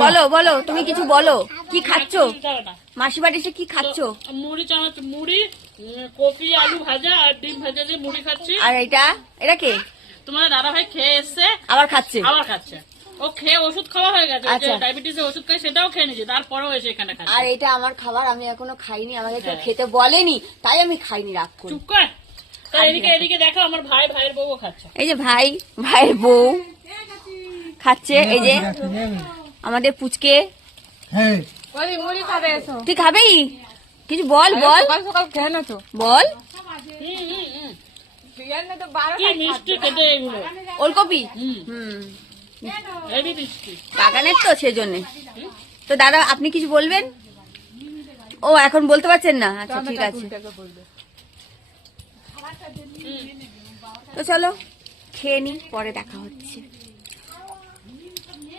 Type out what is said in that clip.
বলো বলো, তুমি কিছু বলো, কি খাচ্ছ? মাসি বাড়ি এসে কি খাচ্ছ? মুড়ি চানাচুর, মুড়ি, কপি আলু ভাজা আর ডিম ভাজা দিয়ে মুড়ি খাচ্ছি। আর এটা কে? তোমার দাদা ভাই খেয়ে এসছে, আবার খাচ্ছে? আবার খাচ্ছে। ও খেয়ে ওষুধ খাওয়া হয়ে গেছে, আচ্ছা। ডায়াবেটিস এর ওষুধ খাই, সেটাও খেয়ে নিয়েছে, তারপরেও এসে এখানে খাচ্ছে। আর এটা আমার খাবার, আমি এখনো খাইনি, আমাকে কেউ খেতে বলেনি, তাই আমি খাইনি, রাগ করি। চুপ কর। তা এদিকে এদিকে দেখো, আমার ভাইয়ের বউও খাচ্ছে। এই যে ভাইয়ের বউ খাচ্ছে, এই যে আমাদের পুচকে। তুই খাবেই? কিছু বল বল, বল। কি মিষ্টি খেতে এগুলো, ওলকপি। হেভি মিষ্টি। বাগানের তো সেজন্য। তো দাদা আপনি কিছু বলবেন? ও এখন বলতে পারছেন না, আচ্ছা ঠিক আছে। তো চলো খেয়ে নি, পরে দেখা হচ্ছে।